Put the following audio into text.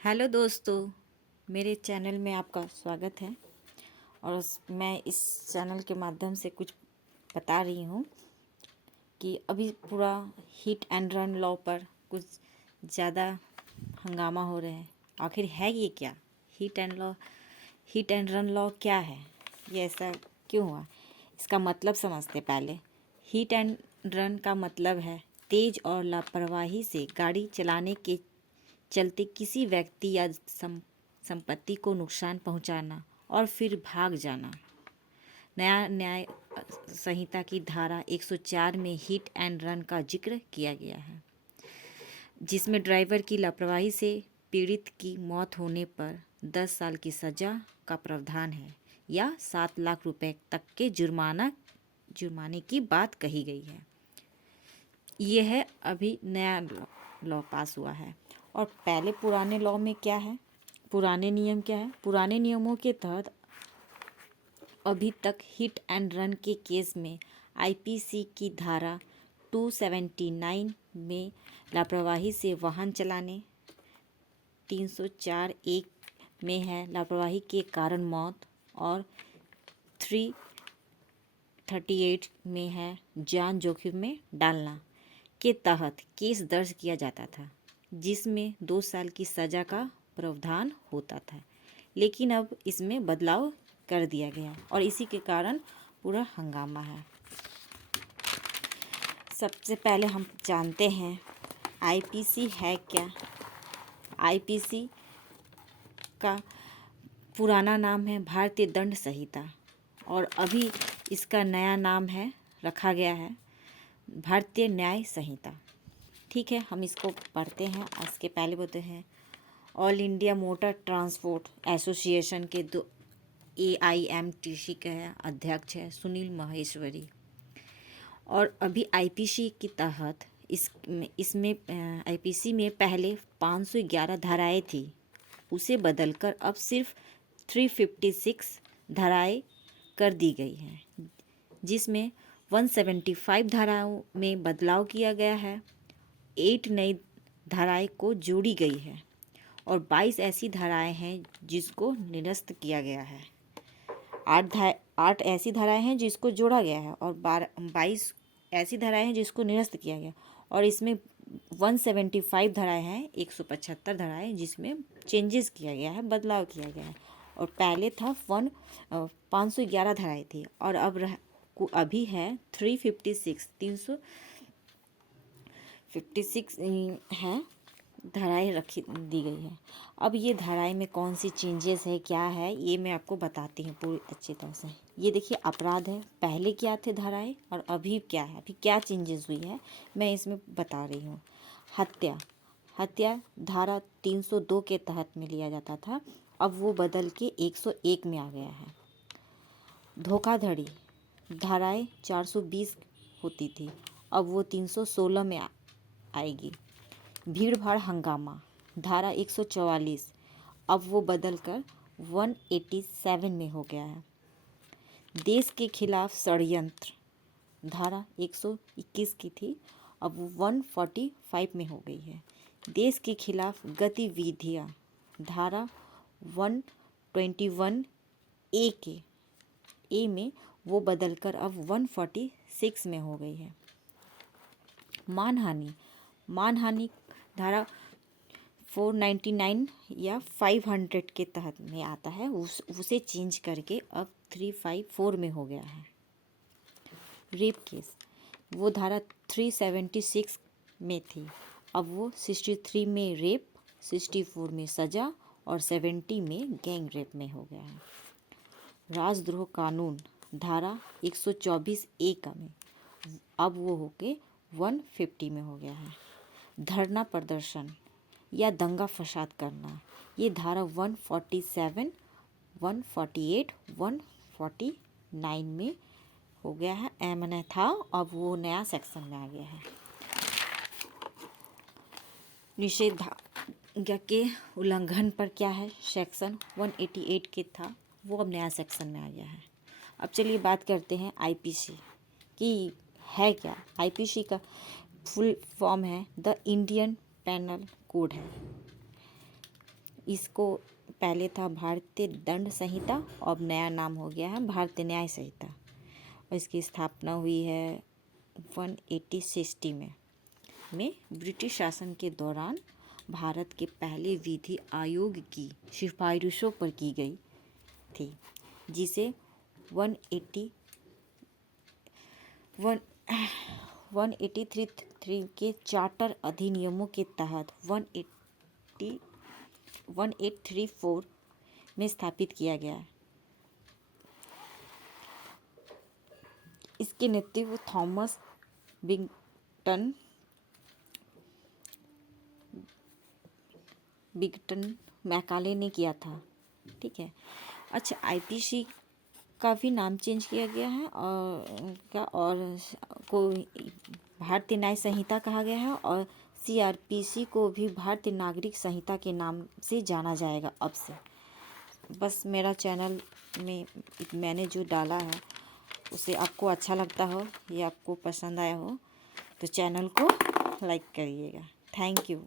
Hello दोस्तों, मेरे channel में आपका स्वागत है। और मैं इस चैनल के माध्यम से कुछ बता रही हूँ कि अभी पूरा हिट एंड रन लॉ पर कुछ ज़्यादा हंगामा हो रहे हैं। आखिर है ये क्या? हिट एंड रन लॉ क्या है? ये ऐसा क्यों हुआ? इसका मतलब समझते पहले। हिट एंड रन का मतलब है तेज और लापरवाही से गाड़ी चलाने के चलते किसी व्यक्ति या संपत्ति को नुकसान पहुंचाना और फिर भाग जाना। नया न्याय संहिता की धारा 104 में हिट एंड रन का जिक्र किया गया है, जिसमें ड्राइवर की लापरवाही से पीड़ित की मौत होने पर 10 साल की सज़ा का प्रावधान है या 7 लाख रुपए तक के जुर्माने की बात कही गई है। यह है अभी नया लॉ पास हुआ है। और पहले पुराने लॉ में क्या है? पुराने नियम क्या है? पुराने नियमों के तहत अभी तक हिट एंड रन के केस में आईपीसी की धारा 279 में लापरवाही से वाहन चलाने, 304(1) में है लापरवाही के कारण मौत और 338 में है जान जोखिम में डालना के तहत केस दर्ज किया जाता था, जिसमें 2 साल की सज़ा का प्रावधान होता था। लेकिन अब इसमें बदलाव कर दिया गया और इसी के कारण पूरा हंगामा है। सबसे पहले हम जानते हैं आईपीसी है क्या। आईपीसी का पुराना नाम है भारतीय दंड संहिता और अभी इसका नया नाम रखा गया है भारतीय न्याय संहिता। ठीक है, हम इसको पढ़ते हैं। इसके पहले बोलते हैं all India motor transport association के दो AIMTC के अध्यक्ष है सुनील माहेश्वरी। और अभी आईपीसी के तहत इसमें आईपीसी में पहले 511 धाराएं थी, उसे बदलकर अब सिर्फ 356 धाराएं कर दी गई हैं, जिसमें 175 धाराओं में बदलाव किया गया है, 8 नई धाराएं को जोड़ी गई है और 22 ऐसी धाराएं हैं जिसको निरस्त किया गया है। 8 ऐसी धाराएं हैं जिसको जोड़ा गया है और 22 ऐसी धाराएं हैं जिसको निरस्त किया गया। और इसमें 175 धाराएं हैं, 175 धाराएं जिसमें चेंजेस किया गया है, बदलाव किया गया है। और पहले था 511 धाराएं थी और अभी है 356 है धाराएं दी गई है। अब ये धाराएं में कौन सी चेंजेस है, क्या है, ये मैं आपको बताती हूँ पूरी अच्छी तरह से। ये देखिए अपराध है, पहले क्या थे धाराएं और अभी क्या है, अभी क्या चेंजेस हुई है, मैं इसमें बता रही हूँ। हत्या धारा 302 के तहत में लिया जाता था, अब वो बदल के 101 में आ गया है। धोखाधड़ी धाराएं 420 होती थी, अब वो 316 में आएगी। भीड़ भाड़ हंगामा धारा 144 अब वो बदलकर 187 में हो गया है। देश के खिलाफ षड्यंत्र धारा 121 की थी, अब वो 145 में हो गई है। देश के खिलाफ गतिविधियां धारा 121A में वो बदलकर अब 146 में हो गई है। मानहानि धारा 499 या 500 के तहत में आता है, उसे चेंज करके अब 354 में हो गया है। रेप केस वो धारा 376 में थी, अब वो 63 में रेप, 64 में सजा और 70 में गैंग रेप में हो गया है। राजद्रोह कानून धारा 124A का में अब वो होके 150 में हो गया है। धरना प्रदर्शन या दंगा फसाद करना ये धारा 147, 148, 149 में हो गया है, मैंने था, अब वो नया सेक्शन में आ गया है। निषेधाज्ञा के उल्लंघन पर क्या है, सेक्शन 188 के था, वो अब नया सेक्शन में आ गया है। अब चलिए बात करते हैं आईपीसी की है क्या। आईपीसी का फुल फॉर्म है द इंडियन पेनल कोड है। इसको पहले था भारतीय दंड संहिता, अब नया नाम हो गया है भारतीय न्याय संहिता। और इसकी स्थापना हुई है 1860 में ब्रिटिश शासन के दौरान भारत के पहले विधि आयोग की सिफारिशों पर की गई थी, जिसे 183 के चार्टर अधिनियमों के तहत 1834 में स्थापित किया गया है। इसके नेतृत्व थॉमस बिगटन मैकाले ने किया था। ठीक है। अच्छा, आईपीसी का भी नाम चेंज किया गया है और को भारतीय न्याय संहिता कहा गया है, और सीआरपीसी को भी भारतीय नागरिक संहिता के नाम से जाना जाएगा अब से। बस मेरा चैनल में मैंने जो डाला है उसे आपको अच्छा लगता हो या आपको पसंद आया हो तो चैनल को लाइक करिएगा। Thank you.